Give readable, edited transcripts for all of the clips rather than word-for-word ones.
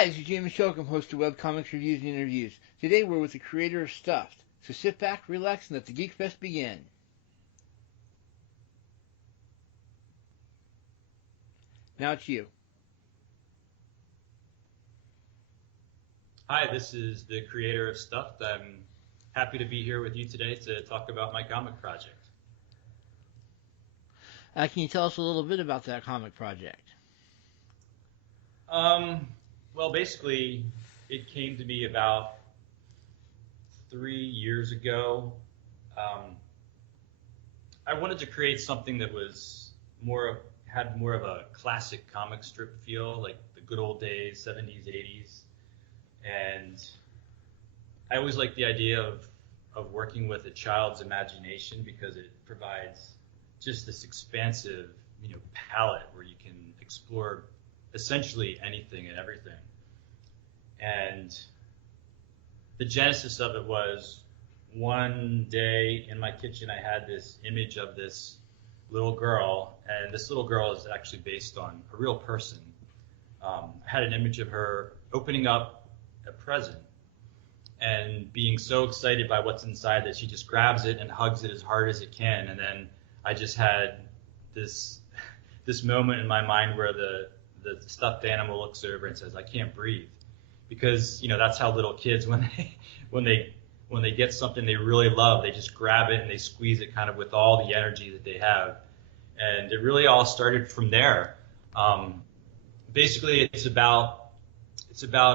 Hi, this is James Sholcomb, host of Webcomics Reviews and Interviews. Today we're with the creator of Stuffed. So sit back, relax, and let the Geek Fest begin. Now it's you. Hi, this is the creator of Stuffed. I'm happy to be here with you today to talk about my comic project. Can you tell us a little bit about that comic project? Well, basically, it came to me about 3 years ago. I wanted to create something that was had more of a classic comic strip feel, like the good old days, 70s, 80s. And I always like the idea of working with a child's imagination because it provides just this expansive, palette where you can explore essentially anything and everything. And the genesis of it was one day in my kitchen, I had this image of this little girl, and this little girl is actually based on a real person. I had an image of her opening up a present and being so excited by what's inside that she just grabs it and hugs it as hard as it can. And then I just had this moment in my mind where the stuffed animal looks over and says, "I can't breathe," because that's how little kids when they get something they really love, they just grab it and they squeeze it kind of with all the energy that they have. And it really all started from there. Basically, it's about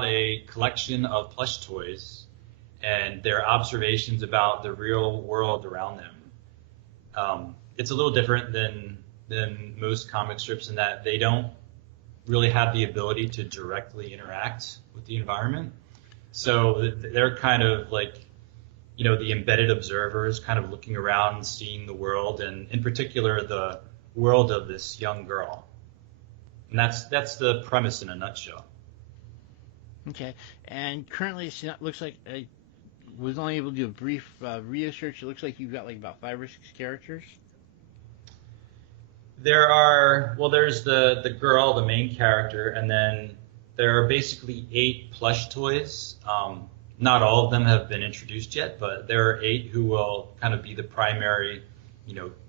a collection of plush toys and their observations about the real world around them. It's a little different than most comic strips in that they don't really have the ability to directly interact with the environment. So they're kind of like, the embedded observers kind of looking around and seeing the world, and in particular the world of this young girl. And that's the premise in a nutshell. Okay, and currently it looks like I was only able to do a brief research. It looks like you've got like about 5 or 6 characters. There's the girl, the main character, and then there are basically 8 plush toys. Not all of them have been introduced yet, but there are 8 who will kind of be the primary,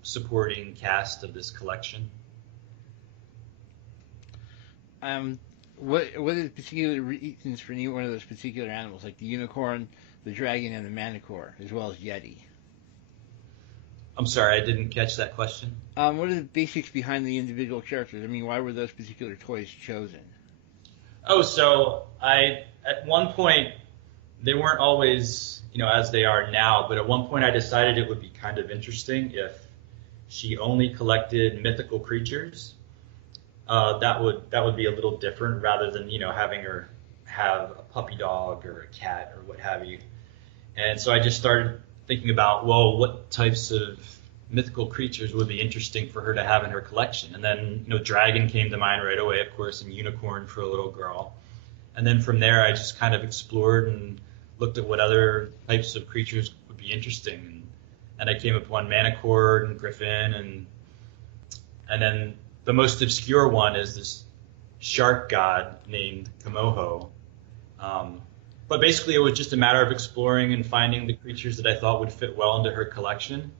supporting cast of this collection. What are the particular reasons for any one of those particular animals, like the unicorn, the dragon, and the manicore, as well as Yeti? I'm sorry, I didn't catch that question. What are the basics behind the individual characters? I mean, why were those particular toys chosen? Oh, so at one point, they weren't always, as they are now, but at one point I decided it would be kind of interesting if she only collected mythical creatures. That would be a little different rather than, having her have a puppy dog or a cat or what have you. And so I just started thinking about, well, what types of mythical creatures would be interesting for her to have in her collection. And then, dragon came to mind right away, of course, and unicorn for a little girl. And then from there, I just kind of explored and looked at what other types of creatures would be interesting. And I came upon manicore and griffin, and then the most obscure one is this shark god named Kamoho. But basically, it was just a matter of exploring and finding the creatures that I thought would fit well into her collection.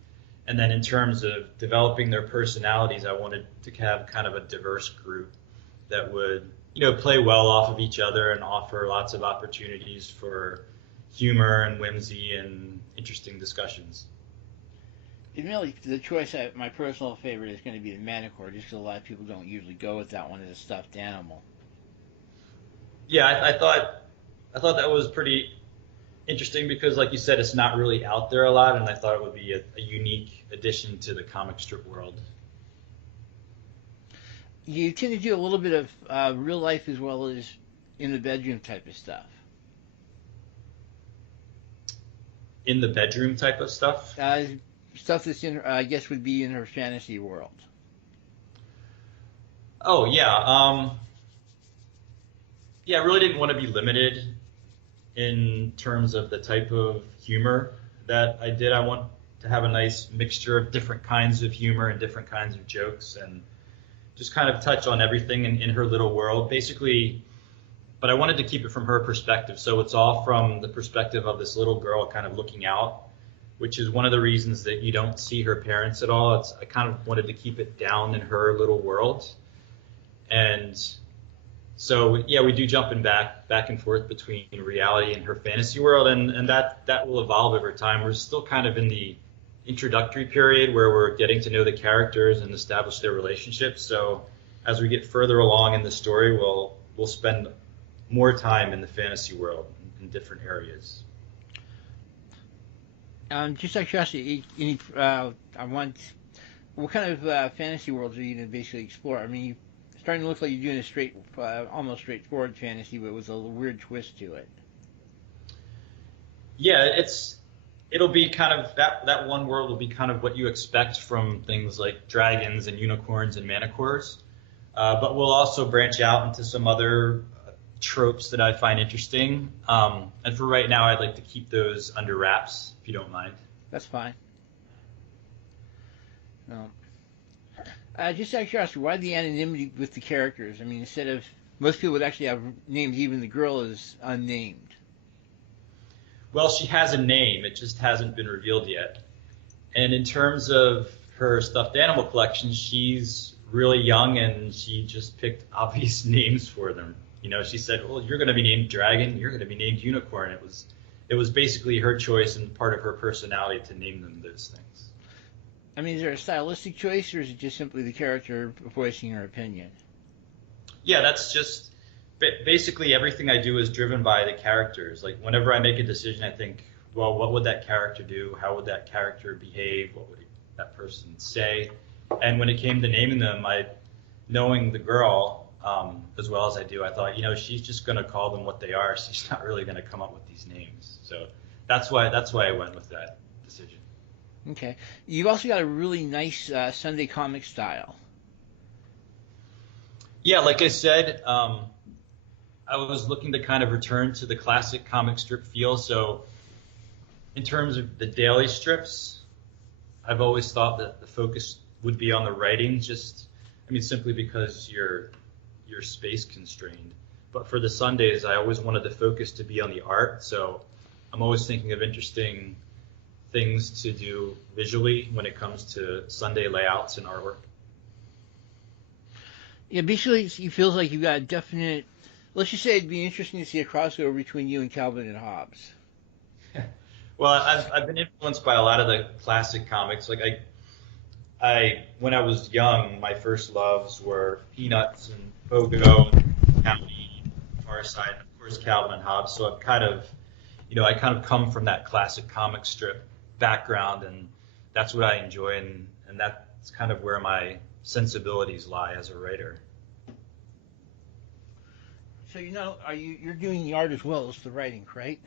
And then in terms of developing their personalities, I wanted to have kind of a diverse group that would, play well off of each other and offer lots of opportunities for humor and whimsy and interesting discussions. Really, the choice, my personal favorite is going to be the manicore, just because a lot of people don't usually go with that one as a stuffed animal. Yeah, I thought that was pretty interesting because, like you said, it's not really out there a lot, and I thought it would be a unique addition to the comic strip world. You tend to do a little bit of real life as well as in the bedroom type of stuff. In the bedroom type of stuff? Stuff that's I guess would be in her fantasy world. Oh, yeah. Yeah, I really didn't want to be limited in terms of the type of humor that I did. I want to have a nice mixture of different kinds of humor and different kinds of jokes, and just kind of touch on everything in her little world. Basically, but I wanted to keep it from her perspective. So it's all from the perspective of this little girl kind of looking out, which is one of the reasons that you don't see her parents at all. I kind of wanted to keep it down in her little world. And so, yeah, we do jump in back and forth between reality and her fantasy world, and that will evolve over time. We're still kind of in the introductory period where we're getting to know the characters and establish their relationships. So as we get further along in the story, we'll spend more time in the fantasy world in different areas. Just out of curiosity, what kind of fantasy worlds are you going to basically explore? I mean, you're starting to look like you're doing a almost straightforward fantasy, but with a weird twist to it. Yeah, it'll be kind of that one world will be kind of what you expect from things like dragons and unicorns and manticores, but we'll also branch out into some other tropes that I find interesting. And for right now, I'd like to keep those under wraps, if you don't mind. That's fine. No. Just out of curiosity, why the anonymity with the characters? I mean, instead of most people would actually have names, even the girl is unnamed. Well, she has a name; it just hasn't been revealed yet. And in terms of her stuffed animal collection, she's really young, and she just picked obvious names for them. You know, she said, "Well, you're going to be named Dragon. You're going to be named Unicorn." It was basically her choice and part of her personality to name them those things. I mean, is there a stylistic choice, or is it just simply the character voicing her opinion? Yeah, that's just basically everything I do is driven by the characters. Like whenever I make a decision, I think, well, what would that character do? How would that character behave? What would that person say? And when it came to naming them, knowing the girl as well as I do, I thought, she's just going to call them what they are. She's not really going to come up with these names. So that's why I went with that decision. Okay. You've also got a really nice Sunday comic style. Yeah, like I said, I was looking to kind of return to the classic comic strip feel. So in terms of the daily strips, I've always thought that the focus would be on the writing, simply because you're space constrained. But for the Sundays, I always wanted the focus to be on the art. So I'm always thinking of interesting things to do visually when it comes to Sunday layouts and artwork. Yeah, basically, it feels like you've got a definite. Let's just say it'd be interesting to see a crossover between you and Calvin and Hobbes. Well, I've been influenced by a lot of the classic comics. Like I when I was young, my first loves were Peanuts and Pogo, and County, Far Side, and of course Calvin and Hobbes. So I've kind of, I kind of come from that classic comic strip background, and that's what I enjoy, and that's kind of where my sensibilities lie as a writer. So you're doing the art as well as the writing, right?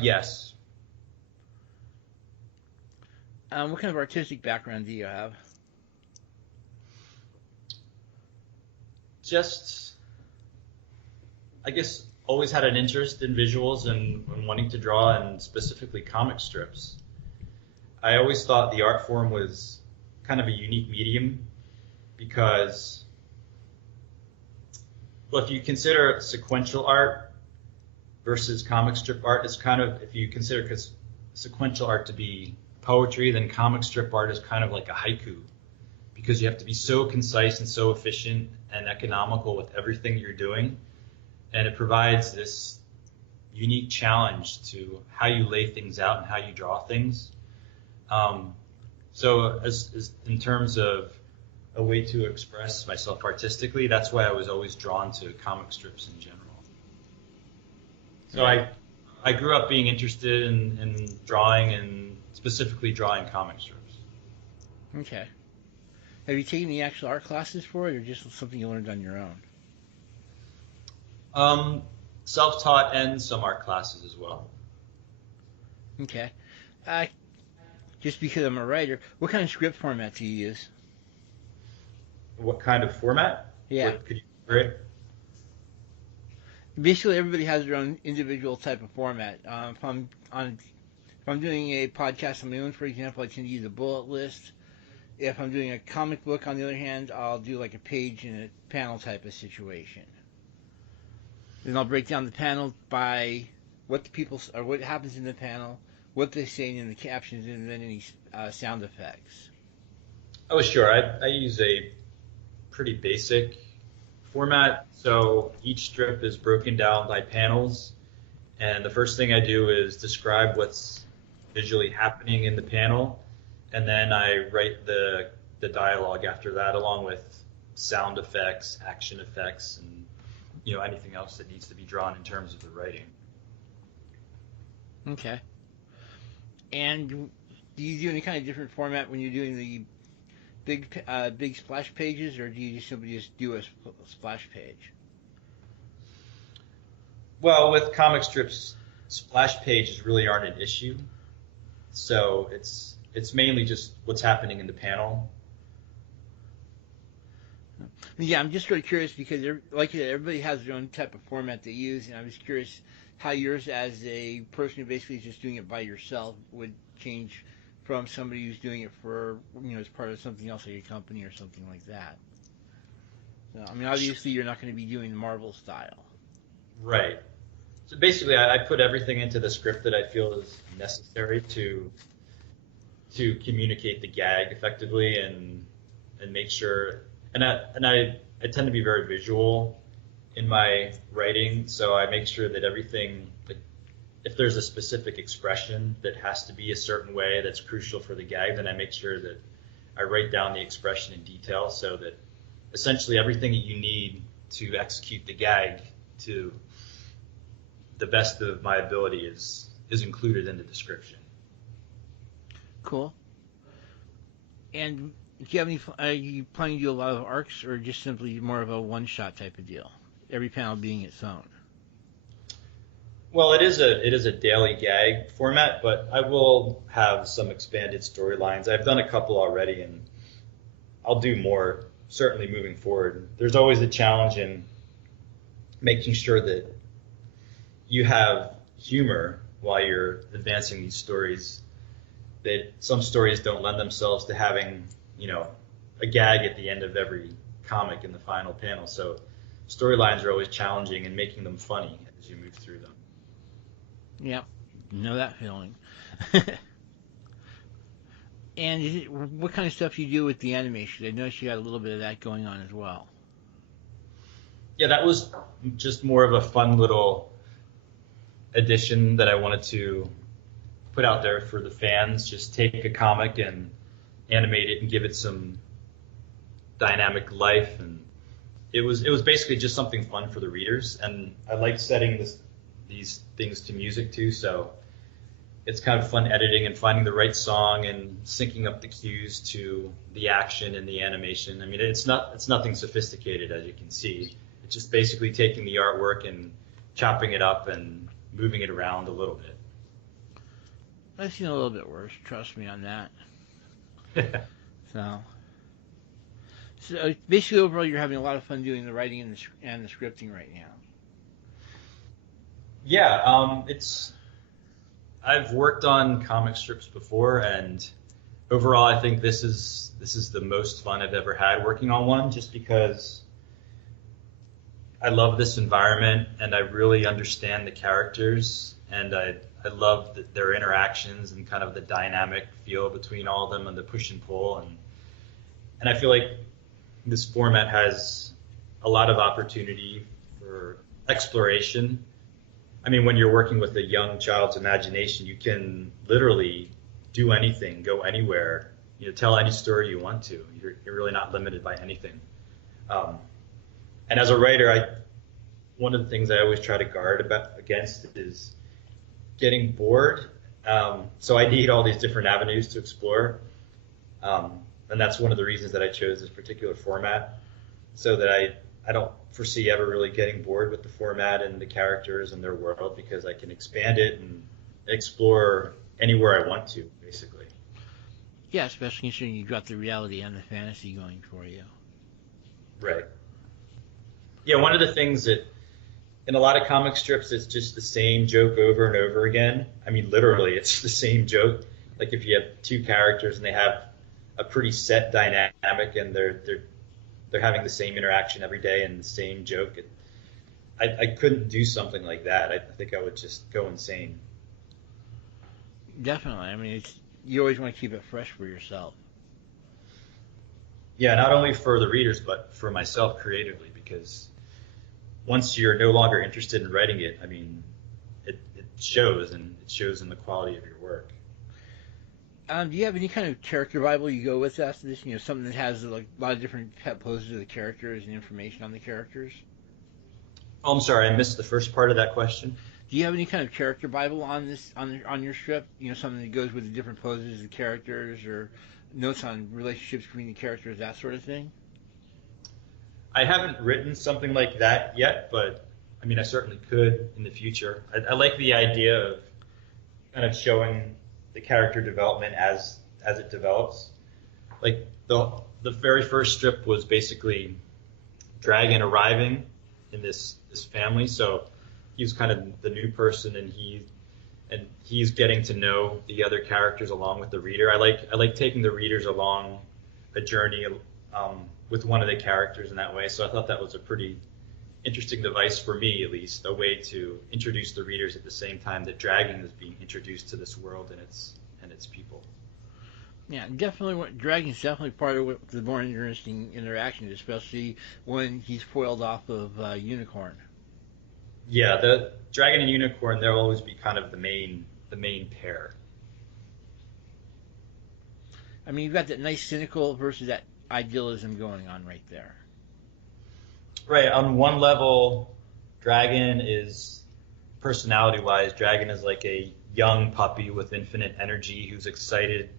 Yes. What kind of artistic background do you have? Just, I guess, always had an interest in visuals and wanting to draw, and specifically comic strips. I always thought the art form was kind of a unique medium because, well, if you consider sequential art versus comic strip art, it's kind of, if you consider sequential art to be poetry, then comic strip art is kind of like a haiku, because you have to be so concise and so efficient and economical with everything you're doing, and it provides this unique challenge to how you lay things out and how you draw things. So as in terms of a way to express myself artistically, that's why I was always drawn to comic strips in general. So I grew up being interested in drawing, and specifically drawing comic strips. Okay. Have you taken the actual art classes for it, or just something you learned on your own? Self-taught and some art classes as well. Okay. Just because I'm a writer, what kind of script format do you use? What kind of format? Yeah. Could you read it? Basically, everybody has their own individual type of format. If I'm doing a podcast on my own, for example, I tend to use a bullet list. If I'm doing a comic book, on the other hand, I'll do like a page and a panel type of situation. Then I'll break down the panel by what the people or what happens in the panel, what they say in the captions, and then any sound effects. Oh, sure. I use a pretty basic format. So each strip is broken down by panels. And the first thing I do is describe what's visually happening in the panel. And then I write the dialogue after that, along with sound effects, action effects, and anything else that needs to be drawn in terms of the writing. Okay. And do you do any kind of different format when you're doing the big splash pages, or do you just simply just do a splash page? Well, with comic strips, splash pages really aren't an issue. So it's mainly just what's happening in the panel. Yeah, I'm just really curious because, like I said, everybody has their own type of format they use, and I was curious how yours, as a person who basically is just doing it by yourself, would change from somebody who's doing it for, as part of something else like a company or something like that. So, I mean, obviously you're not going to be doing the Marvel style. Right. So basically, I put everything into the script that I feel is necessary to communicate the gag effectively and make sure. And I tend to be very visual in my writing, so I make sure that everything, like, if there's a specific expression that has to be a certain way that's crucial for the gag, then I make sure that I write down the expression in detail so that essentially everything that you need to execute the gag to the best of my ability is included in the description. Cool. And do you have any? Are you planning to do a lot of arcs, or just simply more of a one-shot type of deal? Every panel being its own. Well, it is a daily gag format, but I will have some expanded storylines. I've done a couple already, and I'll do more certainly moving forward. There's always a challenge in making sure that you have humor while you're advancing these stories. That some stories don't lend themselves to having, a gag at the end of every comic in the final panel. So storylines are always challenging and making them funny as you move through them. Yep, know that feeling. And what kind of stuff you do with the animation? I noticed you got a little bit of that going on as well. Yeah, that was just more of a fun little addition that I wanted to put out there for the fans. Just take a comic and animate it and give it some dynamic life, and it was basically just something fun for the readers. And I like setting these things to music too, so it's kind of fun editing and finding the right song and syncing up the cues to the action and the animation. I mean, it's nothing sophisticated, as you can see. It's just basically taking the artwork and chopping it up and moving it around a little bit. I've seen a little bit worse. Trust me on that. So basically, overall, you're having a lot of fun doing the writing and the scripting right now. Yeah, I've worked on comic strips before, and overall, I think this is the most fun I've ever had working on one, just because I love this environment and I really understand the characters, and I love their interactions and kind of the dynamic feel between all of them and the push and pull, and I feel like this format has a lot of opportunity for exploration. I mean, when you're working with a young child's imagination, you can literally do anything, go anywhere, tell any story you want to. You're really not limited by anything. And as a writer, one of the things I always try to guard against is getting bored. So I need all these different avenues to explore. And that's one of the reasons that I chose this particular format, so that I don't foresee ever really getting bored with the format and the characters and their world, because I can expand it and explore anywhere I want to, basically. Yeah, especially considering you got the reality and the fantasy going for you. Right. Yeah, one of the things that in a lot of comic strips, it's just the same joke over and over again. I mean, literally, it's the same joke. Like if you have two characters and they have a pretty set dynamic and they're having the same interaction every day and the same joke. I couldn't do something like that. I think I would just go insane. Definitely. I mean, you always want to keep it fresh for yourself. Yeah, not only for the readers, but for myself creatively, because once you're no longer interested in writing it, I mean, it shows, and it shows in the quality of your work. Do you have any kind of character Bible you go with after this? You know, something that has like a lot of different pet poses of the characters and information on the characters. Oh, I'm sorry, I missed the first part of that question. Do you have any kind of character Bible on this on your strip? You know, something that goes with the different poses of the characters, or notes on relationships between the characters, that sort of thing. I haven't written something like that yet, but I mean, I certainly could in the future. I like the idea of kind of showing the character development as it develops. Like the very first strip was basically Dragon arriving in this family, so he's kind of the new person, and he's getting to know the other characters along with the reader. I like taking the readers along a journey with one of the characters in that way. So I thought that was a pretty interesting device for me, at least, a way to introduce the readers at the same time that Dragon is being introduced to this world and its people. Yeah, definitely. Dragon's definitely part of the more interesting interactions, especially when he's foiled off of Unicorn. Yeah, the Dragon and Unicorn, they'll always be kind of the main pair. I mean, you've got that nice cynical versus that idealism going on right there. Right. On one level, Dragon is, personality-wise, Dragon is like a young puppy with infinite energy who's excited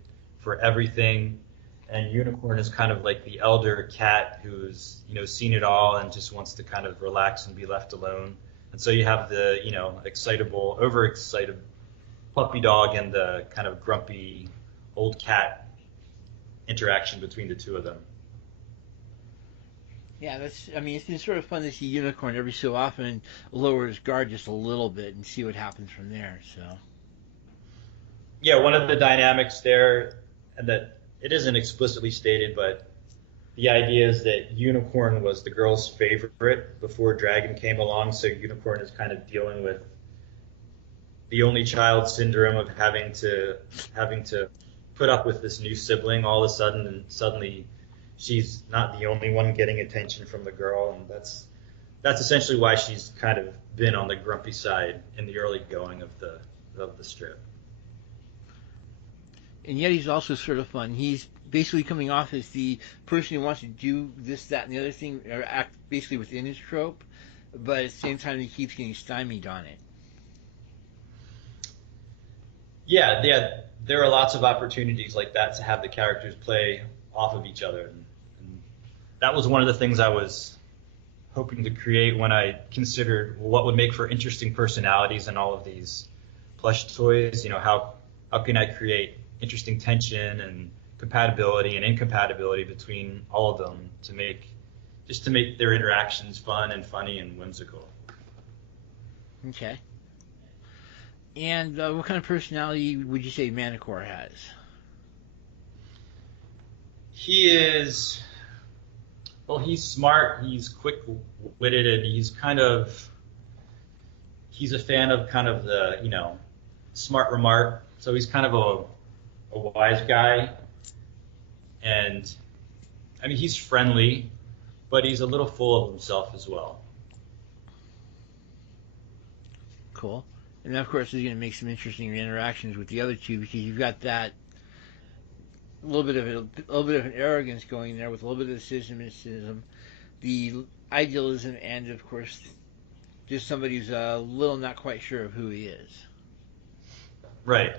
for everything, and Unicorn is kind of like the elder cat who's, you know, seen it all and just wants to kind of relax and be left alone. And so you have the, you know, excitable, overexcited puppy dog and the kind of grumpy old cat interaction between the two of them. Yeah, I mean, it's been sort of fun to see Unicorn every so often lower his guard just a little bit and see what happens from there. So. Yeah, one of the dynamics there, and that it isn't explicitly stated, but the idea is that Unicorn was the girl's favorite before Dragon came along, so Unicorn is kind of dealing with the only child syndrome of having to put up with this new sibling all of a sudden, and suddenly she's not the only one getting attention from the girl, and that's essentially why she's kind of been on the grumpy side in the early going of the strip. And yet he's also sort of fun. He's basically coming off as the person who wants to do this, that, and the other thing, or act basically within his trope, but at the same time he keeps getting stymied on it. Yeah, there are lots of opportunities like that to have the characters play off of each other. And that was one of the things I was hoping to create when I considered what would make for interesting personalities in all of these plush toys. You know, how can I create interesting tension and compatibility and incompatibility between all of them to make their interactions fun and funny and whimsical. Okay. And what kind of personality would you say Manticore has? He's smart, he's quick-witted, and he's a fan of kind of the, you know, smart remark. So he's kind of a wise guy. And, I mean, he's friendly, but he's a little full of himself as well. Cool. And of course, he's going to make some interesting interactions with the other two because you've got that a little bit of an arrogance going there with a little bit of the cynicism, the idealism, and of course, just somebody who's a little not quite sure of who he is. Right.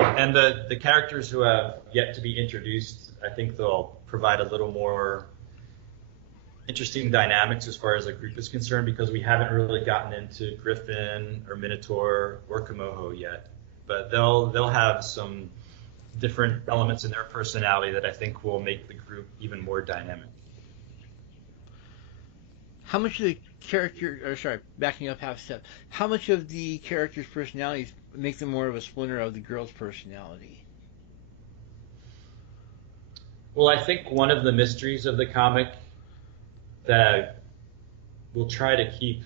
And the characters who have yet to be introduced, I think they'll provide a little more interesting dynamics as far as the group is concerned, because we haven't really gotten into Griffin or Minotaur or Kamoho yet. But they'll have some different elements in their personality that I think will make the group even more dynamic. How much of the backing up half a step, how much of the characters' personalities make them more of a splinter of the girl's personality? Well, I think one of the mysteries of the comic that we'll try to keep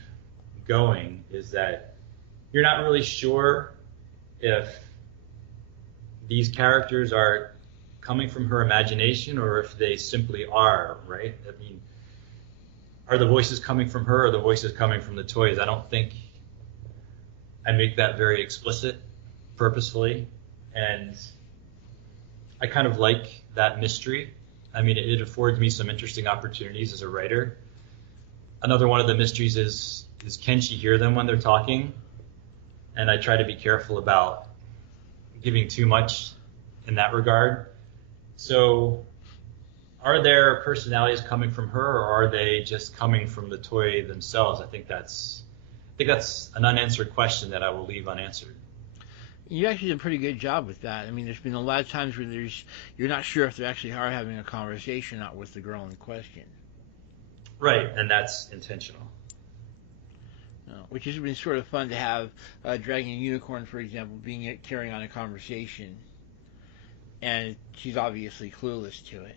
going is that you're not really sure if these characters are coming from her imagination or if they simply are, right? I mean, are the voices coming from her or the voices coming from the toys? I don't think I make that very explicit purposefully, and I kind of like that mystery. I mean, it affords me some interesting opportunities as a writer. Another one of the mysteries is can she hear them when they're talking? And I try to be careful about giving too much in that regard. So are their personalities coming from her, or are they just coming from the toy themselves? I think that's an unanswered question that I will leave unanswered. You actually did a pretty good job with that. I mean, there's been a lot of times where you're not sure if they actually are having a conversation, not with the girl in question. Right, and that's intentional. Which has been sort of fun to have Dragon and Unicorn, for example, carrying on a conversation, and she's obviously clueless to it.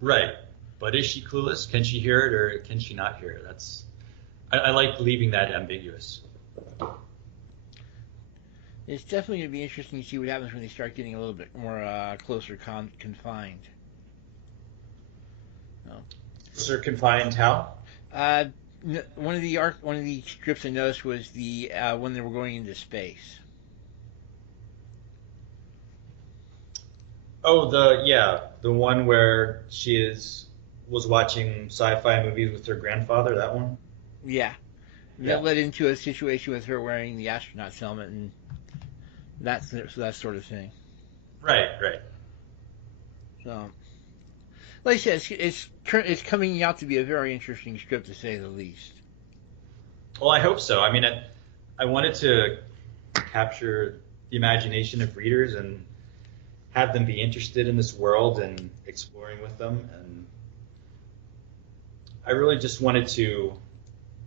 Right, but is she clueless? Can she hear it, or can she not hear it? I like leaving that ambiguous. It's definitely going to be interesting to see what happens when they start getting a little bit more closer confined. Closer confined how? One of the strips I noticed was the when they were going into space. Oh, the one where she was watching sci-fi movies with her grandfather. That one. Yeah. That led into a situation with her wearing the astronaut's helmet and that sort of thing. Right. So, like I said, it's coming out to be a very interesting strip, to say the least. Well, I hope so. I mean, I wanted to capture the imagination of readers and have them be interested in this world and exploring with them. And I really just wanted to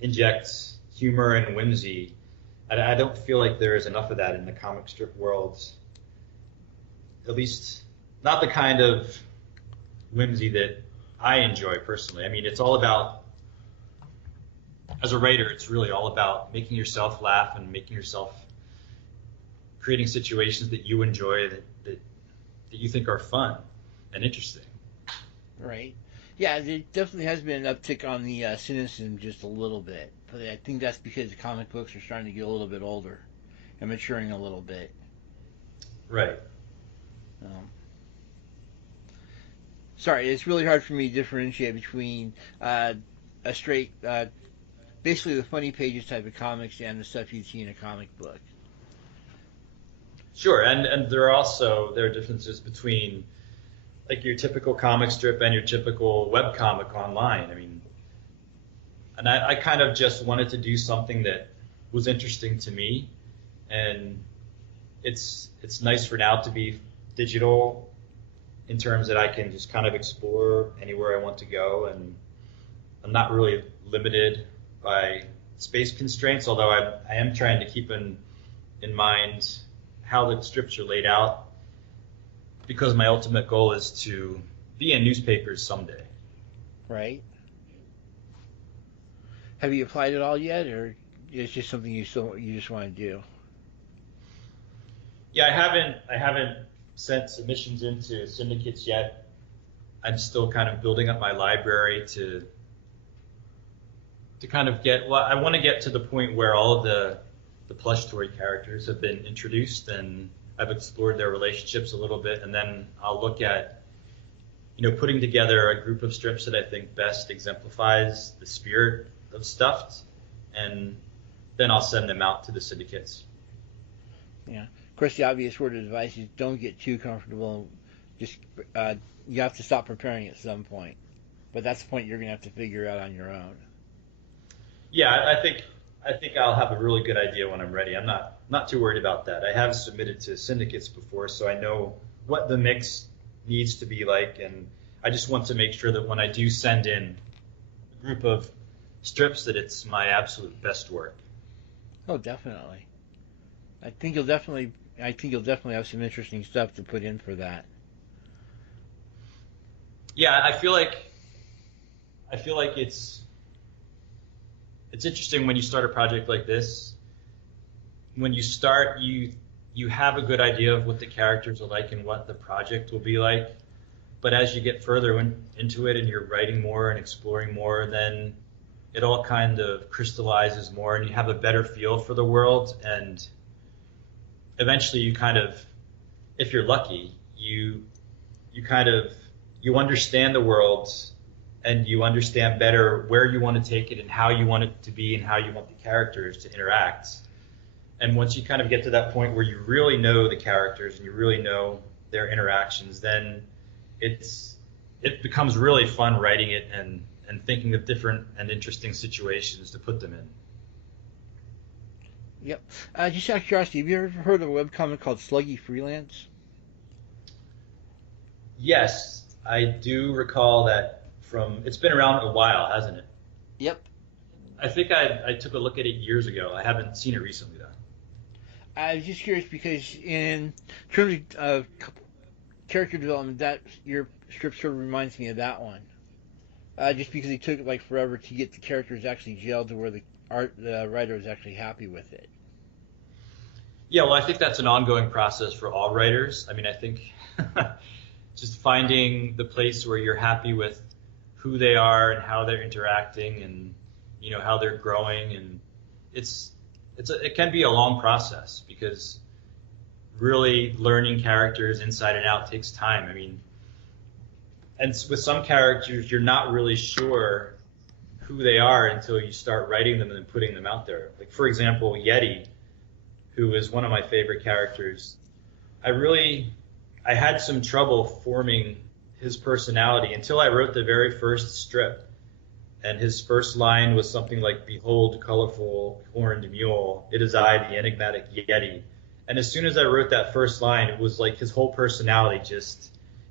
inject humor and whimsy. I don't feel like there is enough of that in the comic strip world. At least not the kind of whimsy that I enjoy personally. I mean, it's all about, as a writer, it's really all about making yourself laugh and creating situations that you enjoy, that you think are fun and interesting. Right. Yeah, there definitely has been an uptick on the cynicism just a little bit. But I think that's because the comic books are starting to get a little bit older and maturing a little bit. Right. Sorry, it's really hard for me to differentiate between a straight, basically the funny pages type of comics and the stuff you'd see in a comic book. Sure, and there are differences between like your typical comic strip and your typical web comic online. I mean, and I kind of just wanted to do something that was interesting to me, and it's nice for now to be digital in terms that I can just kind of explore anywhere I want to go, and I'm not really limited by space constraints, although I am trying to keep in mind how the strips are laid out, because my ultimate goal is to be in newspapers someday. Right. Have you applied at all yet, or it's just something you just want to do? Yeah, I haven't sent submissions into syndicates yet. I'm still kind of building up my library to kind of I want to get to the point where all of the plush toy characters have been introduced and I've explored their relationships a little bit, and then I'll look at putting together a group of strips that I think best exemplifies the spirit of Stuffed, and then I'll send them out to the syndicates. Yeah. Of course, the obvious word of advice is don't get too comfortable. Just you have to stop preparing at some point, but that's the point you're going to have to figure out on your own. Yeah, I think I'll have a really good idea when I'm ready. I'm not too worried about that. I have submitted to syndicates before, so I know what the mix needs to be like, and I just want to make sure that when I do send in a group of strips that it's my absolute best work. Oh, definitely. I think you'll definitely have some interesting stuff to put in for that. Yeah, I feel like it's it's interesting when you start a project like this. When you start, you have a good idea of what the characters are like and what the project will be like. But as you get further into it and you're writing more and exploring more, then it all kind of crystallizes more and you have a better feel for the world. And eventually you kind of, if you're lucky, you understand the world and you understand better where you want to take it and how you want it to be and how you want the characters to interact. And once you kind of get to that point where you really know the characters and you really know their interactions, then it becomes really fun writing it and thinking of different and interesting situations to put them in. Yep. Just out of curiosity, have you ever heard of a webcomic called Sluggy Freelance? Yes, I do recall that it's been around a while, hasn't it? Yep. I think I took a look at it years ago. I haven't seen it recently, though. I was just curious because in terms of character development, that your strip sort of reminds me of that one. Just because it took like forever to get the characters actually gelled to where the writer was actually happy with it. Yeah, well, I think that's an ongoing process for all writers. I mean, I think just finding the place where you're happy with who they are and how they're interacting and how they're growing, and it can be a long process because really learning characters inside and out takes time. I mean, and with some characters you're not really sure who they are until you start writing them and then putting them out there. Like for example, Yeti, who is one of my favorite characters, I had some trouble forming his personality until I wrote the very first strip. And his first line was something like, "Behold, colorful horned mule, it is I, the enigmatic Yeti." And as soon as I wrote that first line, it was like his whole personality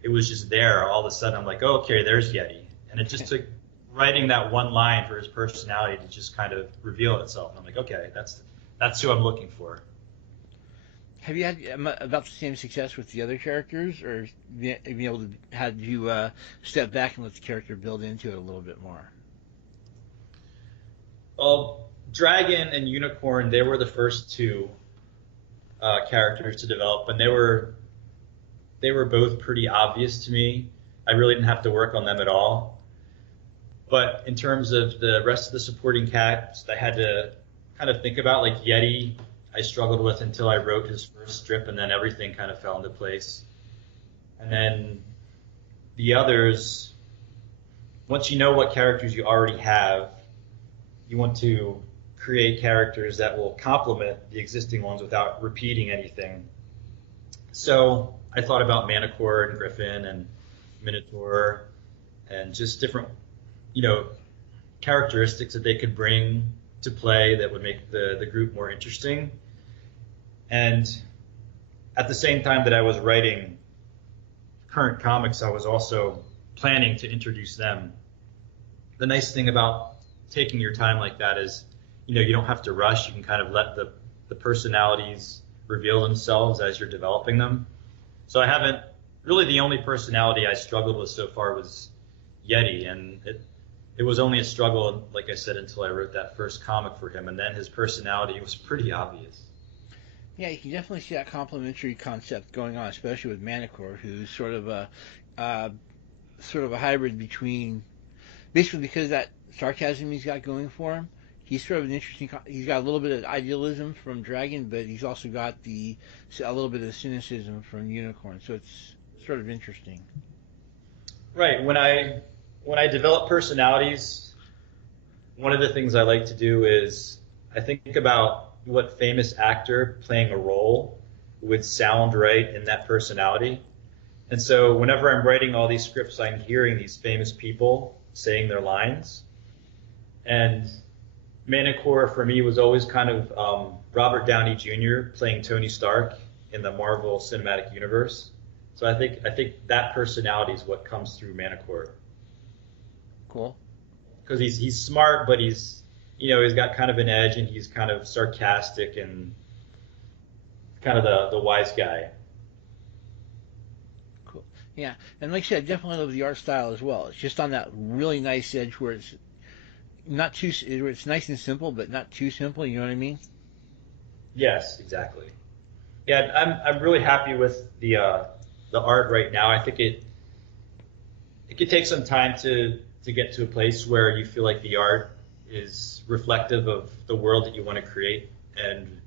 it was just there. All of a sudden, I'm like, oh, okay, there's Yeti. And it just took writing that one line for his personality to just kind of reveal itself. And I'm like, okay, that's who I'm looking for. Have you had about the same success with the other characters, or have you had you step back and let the character build into it a little bit more? Well, Dragon and Unicorn, they were the first two characters to develop, and they were both pretty obvious to me. I really didn't have to work on them at all. But in terms of the rest of the supporting cast, I had to kind of think about, like Yeti, I struggled with until I wrote his first strip, and then everything kind of fell into place. And then the others, once you know what characters you already have, you want to create characters that will complement the existing ones without repeating anything. So I thought about Manticore and Griffin and Minotaur and just different, characteristics that they could bring to play that would make the group more interesting. And at the same time that I was writing current comics, I was also planning to introduce them. The nice thing about taking your time like that is, you don't have to rush. You can kind of let the personalities reveal themselves as you're developing them. So the only personality I struggled with so far was Yeti, and it was only a struggle, like I said, until I wrote that first comic for him, and then his personality was pretty obvious. Yeah, you can definitely see that complementary concept going on, especially with Manticore, who's sort of a hybrid between, basically because of that sarcasm he's got going for him. He's sort of an interesting. He's got a little bit of idealism from Dragon, but he's also got a little bit of cynicism from Unicorn. So it's sort of interesting. Right. When I develop personalities, one of the things I like to do is I think about what famous actor playing a role would sound right in that personality. And so whenever I'm writing all these scripts, I'm hearing these famous people saying their lines. And Manticore for me was always kind of Robert Downey Jr. playing Tony Stark in the Marvel Cinematic Universe. So I think that personality is what comes through Manticore. Cool. Because he's smart, but he's got kind of an edge, and he's kind of sarcastic and kind of the wise guy. Cool. Yeah, and like I said, I definitely love the art style as well. It's just on that really nice edge where it's not too. It's nice and simple, but not too simple. You know what I mean? Yes, exactly. Yeah, I'm really happy with the art right now. I think it could take some time to get to a place where you feel like the art is reflective of the world that you want to create. And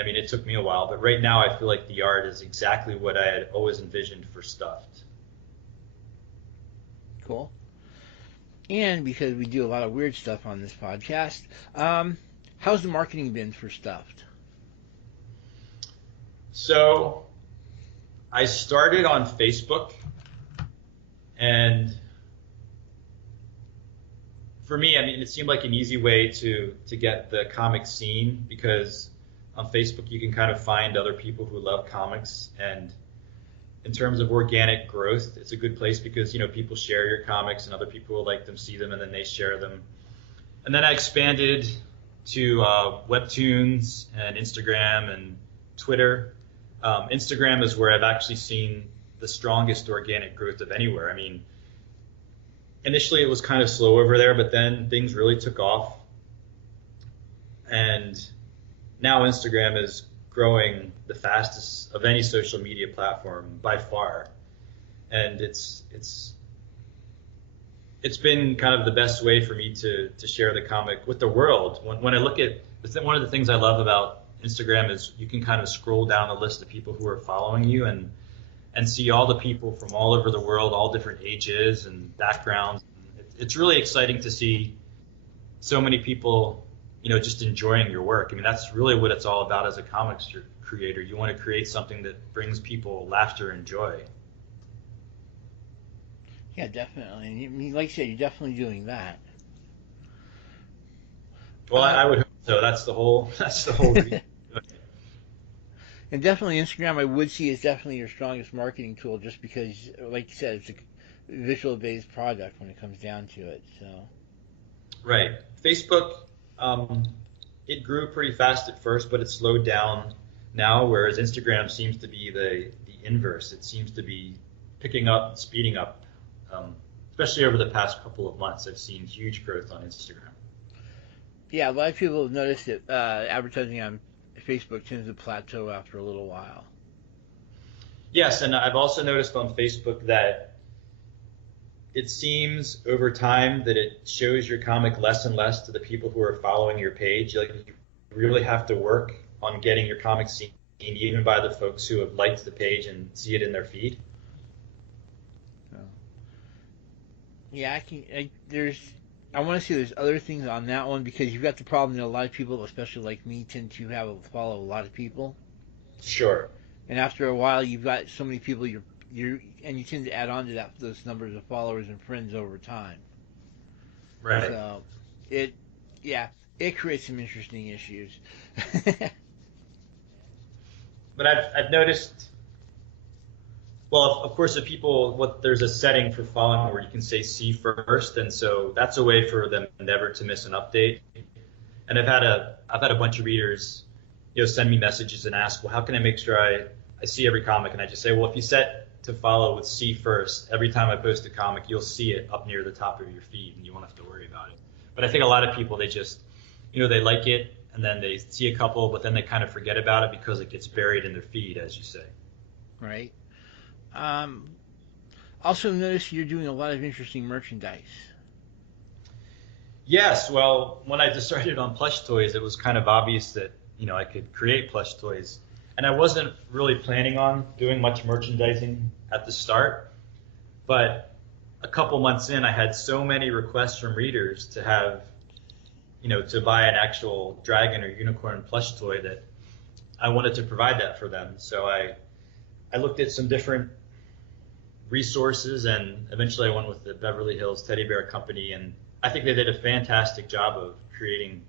I mean, it took me a while, but right now I feel like the art is exactly what I had always envisioned for Stuffed. Cool. And because we do a lot of weird stuff on this podcast, how's the marketing been for Stuffed? So I started on Facebook, and for me, I mean, it seemed like an easy way to get the comic scene, because on Facebook you can kind of find other people who love comics, and in terms of organic growth, it's a good place because, you know, people share your comics and other people will like them, see them, and then they share them. And then I expanded to Webtoons and Instagram and Twitter. Instagram is where I've actually seen the strongest organic growth of anywhere. I mean, initially it was kind of slow over there, but then things really took off. And now Instagram is growing the fastest of any social media platform by far. And it's been kind of the best way for me to share the comic with the world. When I look at, one of the things I love about Instagram is you can kind of scroll down the list of people who are following you and see all the people from all over the world, all different ages and backgrounds. It's really exciting to see so many people, you know, just enjoying your work. I mean, that's really what it's all about as a comics creator. You want to create something that brings people laughter and joy. Yeah, definitely. I mean, like you said, you're definitely doing that. Well, I would hope so. That's the whole reason. And definitely Instagram, I would see, is definitely your strongest marketing tool, just because, like you said, it's a visual-based product when it comes down to it. So. Right. Facebook, it grew pretty fast at first, but it slowed down now, whereas Instagram seems to be the inverse. It seems to be picking up and speeding up, especially over the past couple of months. I've seen huge growth on Instagram. Yeah, a lot of people have noticed that advertising on Facebook tends to plateau after a little while. Yes, and I've also noticed on Facebook that it seems over time that it shows your comic less and less to the people who are following your page. Like, you really have to work on getting your comic seen even by the folks who have liked the page and see it in their feed. So, yeah, I want to see there's other things on that one, because you've got the problem that a lot of people, especially like me, tend to follow a lot of people. Sure. And after a while, you've got so many people and you tend to add on to those numbers of followers and friends over time. Right. So it creates some interesting issues. But I've noticed, well, of course, there's a setting for following where you can say see first, and so that's a way for them never to miss an update. And I've had a bunch of readers, you know, send me messages and ask, well, how can I make sure I see every comic? And I just say, well, if you set to follow with see first, every time I post a comic, you'll see it up near the top of your feed, and you won't have to worry about it. But I think a lot of people, they just, you know, they like it, and then they see a couple, but then they kind of forget about it because it gets buried in their feed, as you say. Right. Also notice you're doing a lot of interesting merchandise. Yes, well, when I decided on plush toys, it was kind of obvious that, you know, I could create plush toys. And I wasn't really planning on doing much merchandising at the start, but a couple months in, I had so many requests from readers to have, you know, to buy an actual dragon or unicorn plush toy that I wanted to provide that for them. So I looked at some different resources, and eventually I went with the Beverly Hills Teddy Bear Company, and I think they did a fantastic job of creating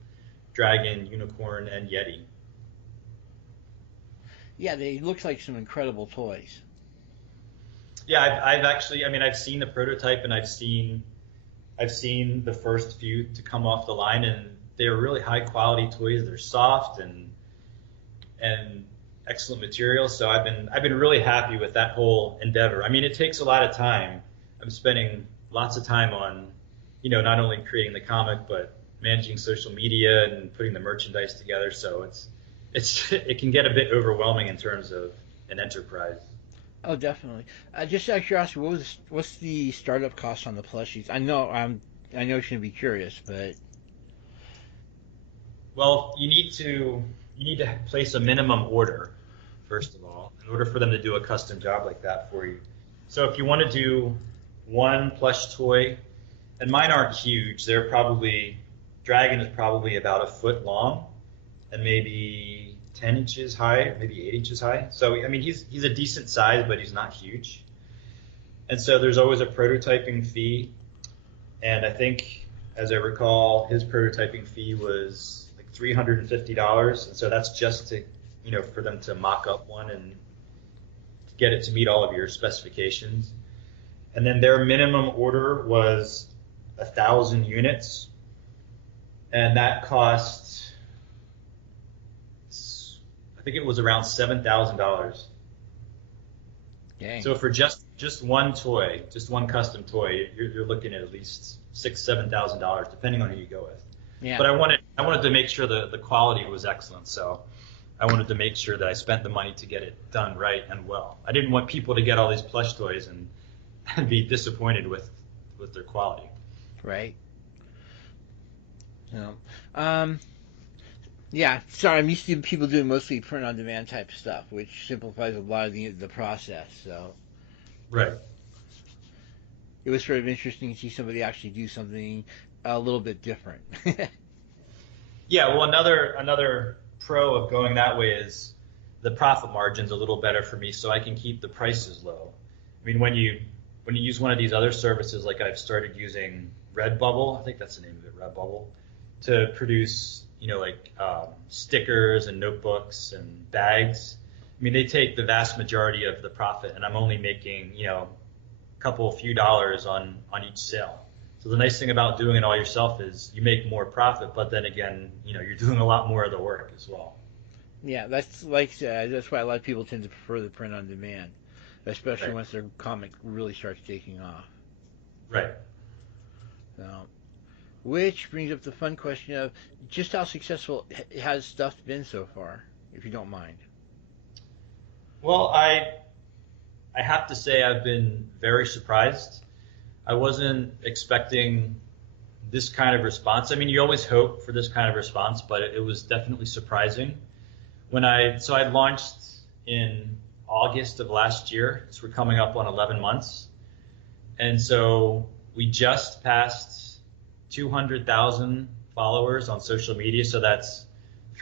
dragon, unicorn, and yeti. Yeah, they look like some incredible toys. Yeah, I've actually, I mean, I've seen the prototype, and I've seen the first few to come off the line, and they're really high quality toys. They're soft and excellent material. So I've been really happy with that whole endeavor. I mean, it takes a lot of time. I'm spending lots of time on not only creating the comic, but managing social media and putting the merchandise together. So it can get a bit overwhelming in terms of an enterprise. Oh, definitely. Just out of curiosity, what's the startup cost on the plushies? I know you shouldn't be curious, but Well, you need to place a minimum order first of all in order for them to do a custom job like that for you. So if you want to do one plush toy, and mine aren't huge, Dragon is probably about a foot long and maybe 10 inches high, maybe 8 inches high. So I mean he's a decent size, but he's not huge. And so there's always a prototyping fee, and I think, as I recall, his prototyping fee was like $350, and so that's just to, for them to mock up one and get it to meet all of your specifications. And then their minimum order was 1,000 units, and that cost, I think it was around $7,000. dang. So for just one toy, just one custom toy, you're looking at least $6,000-7,000, depending on who you go with. Yeah. But I wanted to make sure the quality was excellent, so I wanted to make sure that I spent the money to get it done right and well. I didn't want people to get all these plush toys and be disappointed with their quality. Right. No. Yeah. Sorry, I'm used to people doing mostly print-on-demand type stuff, which simplifies a lot of the process. So Right. it was sort of interesting to see somebody actually do something a little bit different. Yeah. Well, another pro of going that way is the profit margin's a little better for me, so I can keep the prices low. I mean, when you use one of these other services, like I've started using Redbubble, I think that's the name of it, Redbubble, to produce, stickers and notebooks and bags. I mean, they take the vast majority of the profit, and I'm only making, few dollars on each sale. So the nice thing about doing it all yourself is you make more profit, but then again, you're doing a lot more of the work as well. Yeah, that's that's why a lot of people tend to prefer the print-on-demand, especially Right. once their comic really starts taking off. Right. So, which brings up the fun question of just how successful has stuff been so far, if you don't mind. Well, I have to say I've been very surprised. I wasn't expecting this kind of response. I mean, you always hope for this kind of response, but it was definitely surprising. So I launched in August of last year, so we're coming up on 11 months. And so we just passed 200,000 followers on social media. So that's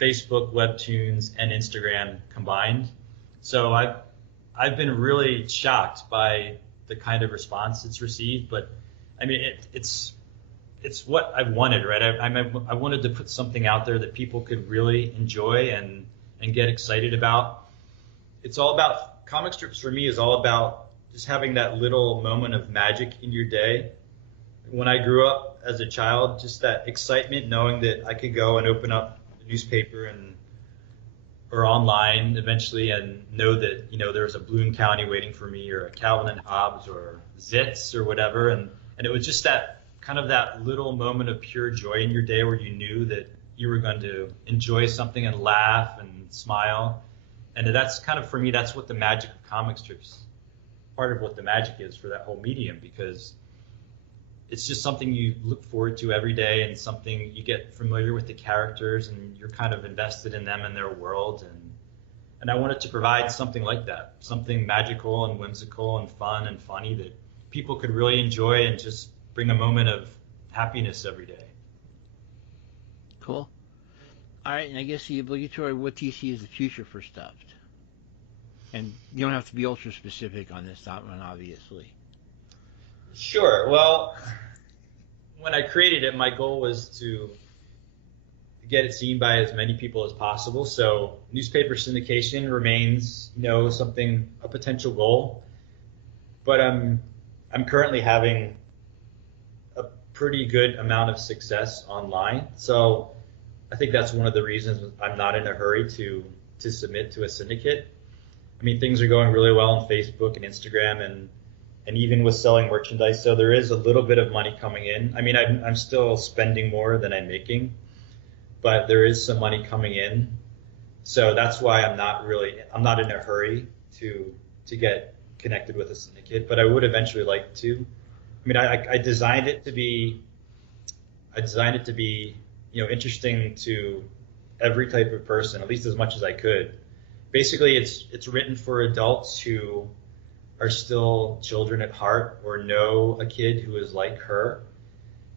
Facebook, Webtoons, and Instagram combined. So I've been really shocked by the kind of response it's received, but I mean, it's what I wanted, right? I wanted to put something out there that people could really enjoy and get excited about. It's all about, comic strips for me is all about just having that little moment of magic in your day. When I grew up as a child, just that excitement knowing that I could go and open up a newspaper or online eventually and know that, there was a Bloom County waiting for me, or a Calvin and Hobbes or Zits or whatever. And it was just that kind of that little moment of pure joy in your day where you knew that you were going to enjoy something and laugh and smile. And that's kind of, for me, that's what the magic of comic strips, part of what the magic is for that whole medium, because it's just something you look forward to every day and something you get familiar with the characters and you're kind of invested in them and their world. And I wanted to provide something like that, something magical and whimsical and fun and funny that people could really enjoy and just bring a moment of happiness every day. Cool. All right, and I guess the obligatory, what do you see as the future for Stuffed? And you don't have to be ultra specific on this one, obviously. Sure. Well, when I created it, my goal was to get it seen by as many people as possible. So newspaper syndication remains, a potential goal. But I'm currently having a pretty good amount of success online. So I think that's one of the reasons I'm not in a hurry to submit to a syndicate. I mean, things are going really well on Facebook and Instagram, and and even with selling merchandise, so there is a little bit of money coming in. I mean, I'm still spending more than I'm making, but there is some money coming in. So that's why I'm not in a hurry to get connected with a syndicate, but I would eventually like to. I mean, I designed it to be, interesting to every type of person, at least as much as I could. Basically, it's written for adults who are still children at heart or know a kid who is like her,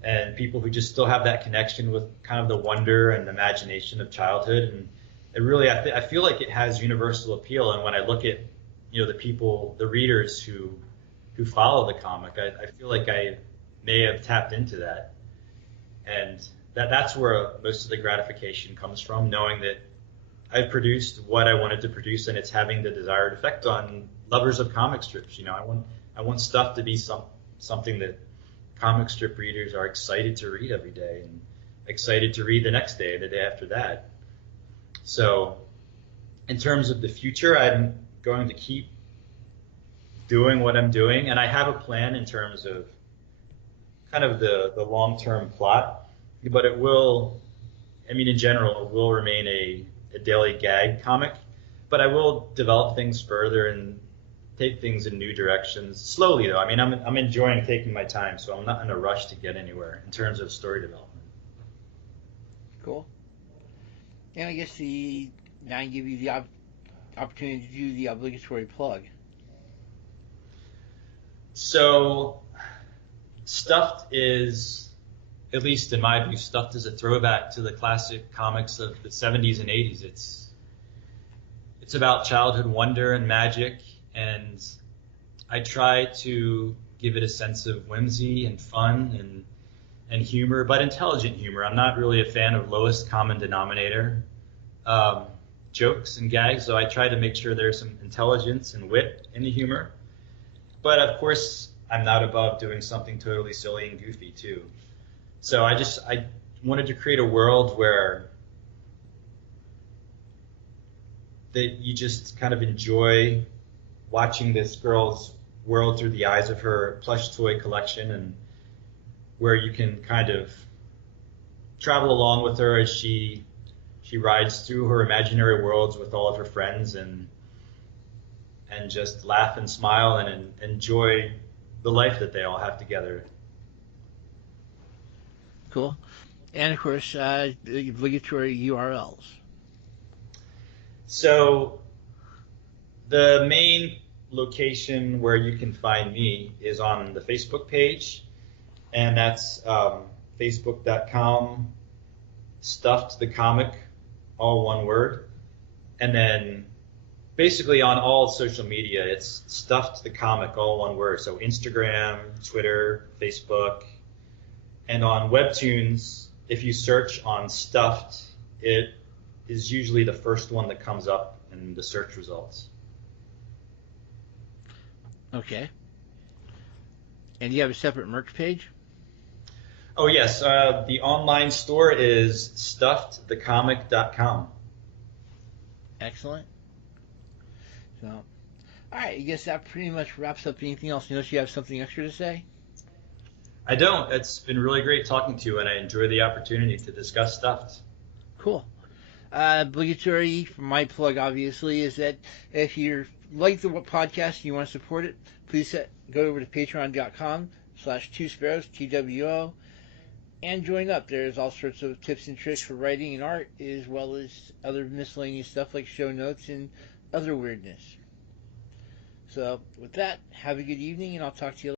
and people who just still have that connection with kind of the wonder and imagination of childhood. And it really, I feel like it has universal appeal. And when I look at, the readers who follow the comic, I feel like I may have tapped into that. And that's where most of the gratification comes from, knowing that I've produced what I wanted to produce, and it's having the desired effect on lovers of comic strips. I want stuff to be something that comic strip readers are excited to read every day and excited to read the next day, the day after that. So in terms of the future, I'm going to keep doing what I'm doing, and I have a plan in terms of kind of the long-term plot, but in general, it will remain a daily gag comic, but I will develop things further and take things in new directions slowly, though. I mean, I'm enjoying taking my time, so I'm not in a rush to get anywhere in terms of story development. Cool. And I guess now I give you the opportunity to do the obligatory plug. So, Stuffed is, at least in my view, Stuffed is a throwback to the classic comics of the 70s and 80s. It's about childhood wonder and magic, and I try to give it a sense of whimsy and fun and humor, but intelligent humor. I'm not really a fan of lowest common denominator jokes and gags, so I try to make sure there's some intelligence and wit in the humor. But of course, I'm not above doing something totally silly and goofy too. So I wanted to create a world where that you just kind of enjoy watching this girl's world through the eyes of her plush toy collection, and where you can kind of travel along with her as she rides through her imaginary worlds with all of her friends, and just laugh and smile and enjoy the life that they all have together. Cool. And of course, the obligatory URLs. So the main location where you can find me is on the Facebook page, and that's facebook.com Stuffed the Comic, all one word. And then basically on all social media, it's Stuffed the Comic, all one word. So Instagram, Twitter, Facebook. And on Webtoons, if you search on Stuffed, it is usually the first one that comes up in the search results. Okay. And you have a separate merch page? Oh, yes. The online store is stuffedthecomic.com. Excellent. So, all right. I guess that pretty much wraps up. Anything else? Unless you have something extra to say? I don't. It's been really great talking to you, and I enjoy the opportunity to discuss Stuffed. Cool. Obligatory for my plug, obviously, is that if you like the podcast and you want to support it, please go over to patreon.com/twosparrows, TWO, and join up. There's all sorts of tips and tricks for writing and art, as well as other miscellaneous stuff like show notes and other weirdness. So, with that, have a good evening, and I'll talk to you later.